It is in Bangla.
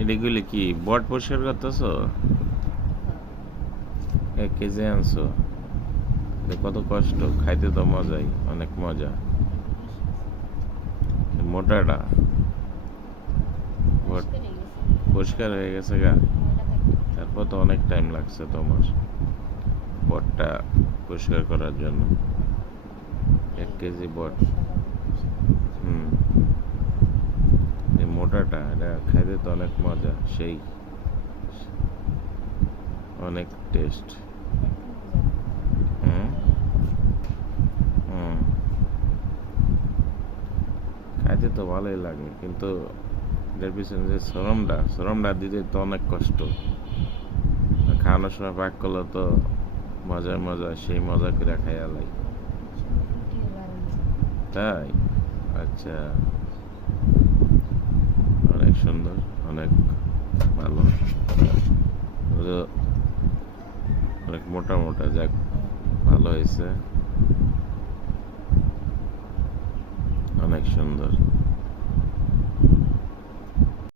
এগুলি কি বট পরিষ্কার করতেছো? 1 কেজি আনছো? কত কষ্ট, খাইতে তো মজাই, অনেক মজা। মোটাটা বট পরিষ্কার হয়ে গেছে গা? তারপর তো অনেক টাইম লাগছে তোমার বটটা পরিষ্কার করার জন্য। 1 কেজি বট। হুম, এই মোটাটা এটা খাইতে তো অনেক মজা, সেই অনেক টেস্ট। হুম হুম, খাইতে তো ভালোই লাগে, কিন্তু এটার পিছনে যে শ্রমটা দিতে তো অনেক কষ্ট। খাওয়ানোর সময় পাক করলে তো মজার মজা, সেই মজা করে খাইয়া লাই। তাই? আচ্ছা, অনেক সুন্দর, অনেক ভালো। ওগুলো অনেক মোটা মোটা, যাক ভালো হয়েছে, অনেক সুন্দর।